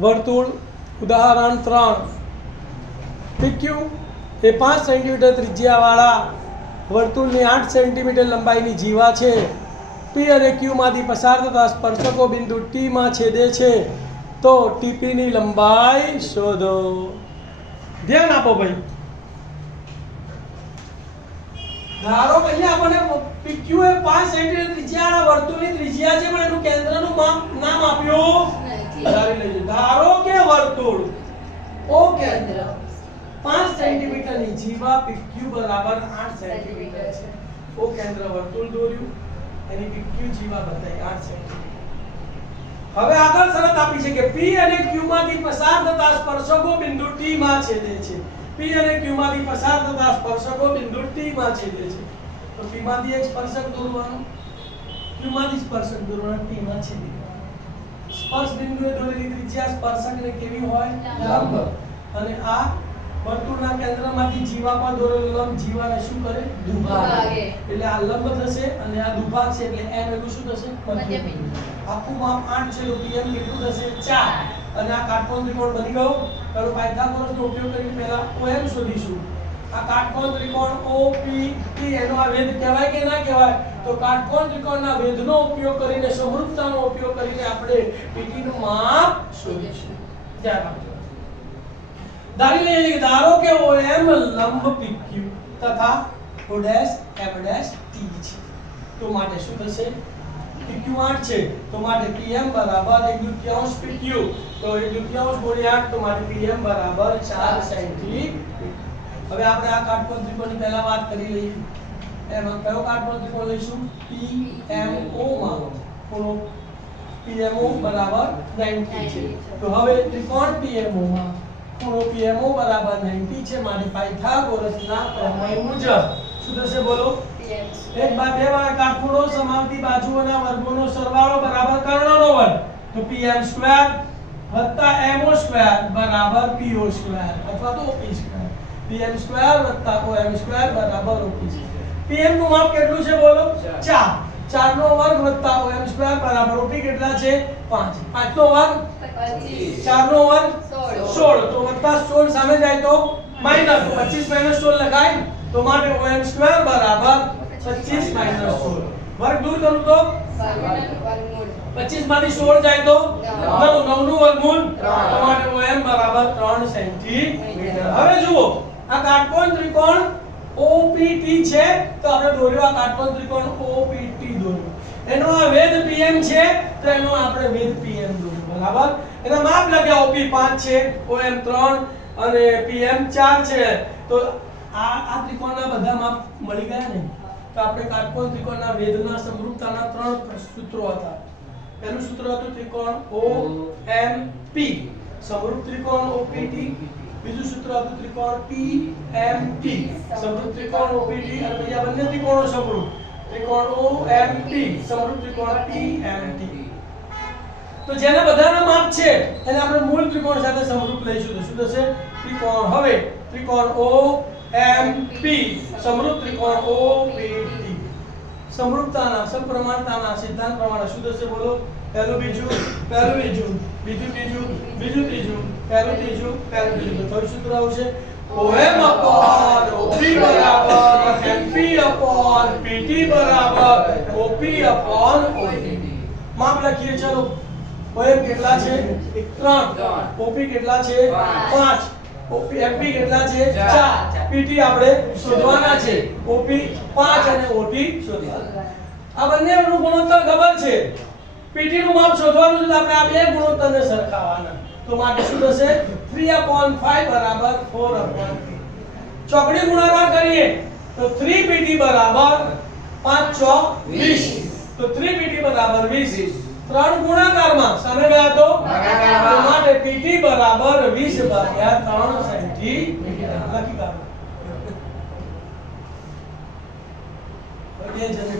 વર્તુળ ઉદાહરણ 3 PQ એ 5 centimetre ત્રિજ્યાવાળા વર્તુળની 8 સેન્ટીમીટર લંબાઈની જીવા છે. P અને Q માંથી પસાર થતા સ્પર્શકો બિંદુ T માં છેદે છે. તો TP ની લંબાઈ શોધો. ધ્યાન આપો ભાઈ. ધારો કે અહીંયા આપણને PQ એ 5 સેન્ટીમીટર ત્રિજ્યાવાળા વર્તુળની ત્રિજ્યા છે, પણ એનું કેન્દ્રનું નામ આપ્યું ધારી લેજો. ધારો કે વર્તુળ O કેન્દ્ર 5 સેન્ટીમીટરની જીવા PQ બરાબર 8 સેન્ટીમીટર છે. O કેન્દ્ર વર્તુળ દોર્યું, એની PQ જીવા બતાવી 8 સેન્ટીમીટર. હવે આગળ શરત આપી છે કે P અને Q માંથી પસાર થતા સ્પર્શકો બિંદુ T માં છેદે છે. P અને Q માંથી પસાર થતા સ્પર્શકો બિંદુ T માં છેદે છે. તો P માંથી એક સ્પર્શક દોરવાનો, Q માંથી સ્પર્શક દોરવાનો, T માં છેદે. સ્પર્શ બિંદુએ દોરેલી ત્રિજ્યા સ્પર્શકને કેવી હોય? લંબ. અને આ વર્તુળના કેન્દ્રમાંથી જીવા પર દોરેલો લંબ જીવાને શું કરે? દુભાગે. એટલે આ લંબ થશે અને આ દુભાગ છે, એટલે m એટલું શું થશે? મધ્ય બિંદુ. આખું માપ 8 છે, તો pm કેટલું થશે? 4. અને આ કાટકોણ ત્રિકોણ બની ગયો. ચાલો પાયથાગોરસનો ઉપયોગ કરીને પહેલા OM શોધીશું. આ કાટકોણ ત્રિકોણ OPT એનો આ વેધ કહેવાય કે ના કહેવાય? તો કાટકોણ ત્રિકોણના વેધનો ઉપયોગ કરીને, સમરૂપતાનો ઉપયોગ કરીને આપણે PT નું માપ શોધીશું. ધ્યાન આપજો. ધારી લઈએ કે ધારો કે OM લંબ PQ તથા OM T છે. તો માટે શું થશે? PQ 8 છે, તો માટે PM બરાબર 1/2 PQ. તો 1/2 ગુણ્યા 8, તો માટે PM બરાબર 4 સેન્ટીમીટર. હવે આપણે આ કાટકોણ ત્રિકોણની પહેલા વાત કરી લઈએ. એમાં કયો કાટકોણ ત્રિકોણ લઈશું? PMO માં ખૂણો PMO બરાબર 90 છે. તો હવે ત્રિકોણ PMO માં ખૂણો PMO બરાબર 90 છે, માટે પાયથાગોરસના પ્રમેય મુજબ શું થશે બોલો? એક બાય બે વાર કાટખૂણો સમાવતી બાજુઓના વર્ગોનો સરવાળો બરાબર કર્ણનો વર્ગ. તો PM² + MO² બરાબર PO² અથવા તો OP². PM² + OM² બરાબર OP². PM નું માપ કેટલું છે બોલો? 4. 4 નો વર્ગ + OM² બરાબર OP કેટલા છે? 5. 5 નો વર્ગ 25. 4 નો વર્ગ 16. તો +16 સામે જાય તો માઈનસ. 25 - 16 લખાય. તો માટે OM² બરાબર 25 - 16. વર્ગ દૂર કરું તો 25 માંથી 16 જાય તો 9. 9 નું વર્ગમૂળ. તો માટે OM બરાબર 3 સેન્ટીમીટર. હવે જુઓ, આ કાટકોણ ત્રિકોણ OPT છે, તો આપણે દોર્યો આ કાટકોણ ત્રિકોણ OPT દોર્યો. એનો આ વેધ PM છે, તો એનો આપણે વેધ PM દોર્યો. બરાબર. એના માપ લખ્યા. OP 5 છે, OM 3 અને PM 4 છે. તો આ ત્રિકોણના બધા માપ મળી ગયા ને? તો આપણે કાટકોણ ત્રિકોણના વેધના સમરૂપતાના 3 સૂત્રો હતા. પહેલું સૂત્ર હતું ત્રિકોણ OMP, સમરૂપ ત્રિકોણ OPT. બીજું સૂત્ર હતું ત્રિકોણ PMT, સમરૂપ ત્રિકોણ OPT. અને બીજા બંને ત્રિકોણો સમરૂપ. ત્રિકોણ OMP, સમરૂપ ત્રિકોણ PMT. તો જેના બધાના માપ છે એને આપણે મૂળ ત્રિકોણ સાથે સમરૂપ લઈશું. તો શું થશે? ત્રિકોણ હવે ત્રિકોણ OMP સમરૂપ ત્રિકોણ OPT. સમરૂપતાના સપ્રમાણતાના સિદ્ધાંત પ્રમાણે શું થશે બોલો? પહેલું બીજું, પહેલું બીજું, બીજું ત્રીજું, બીજું ત્રીજું, પહેલું ત્રીજું, પહેલું ત્રીજું. તો થોડું સૂત્ર આવશે. OM/OP બરાબર MP/PT બરાબર OP/OPT. માપ લખીએ. ચલો, OM કેટલા છે? 3. OP કેટલા છે? 5. MP કેટલા છે? 4. PT આપણે શોધવાના છે. OP 5 અને OT શોધવાના. આ બંનેનું ગુણોત્તર ખબર છે. PT નું માપ શોધવાનું છે, તો આપણે આ બે ગુણોત્તરને સરખાવવાના. તો માટે શું થશે? 3/5 બરાબર 4/3. ચોકડી ગુણાકાર કરીએ તો 3PT બરાબર 5 ચોક 20. તો 3PT બરાબર 20. 3 ગુણાકારમાં સામે ગયા તો માટે PT બરાબર 20/3 સેન્ટીમીટર. લખી કાઢો.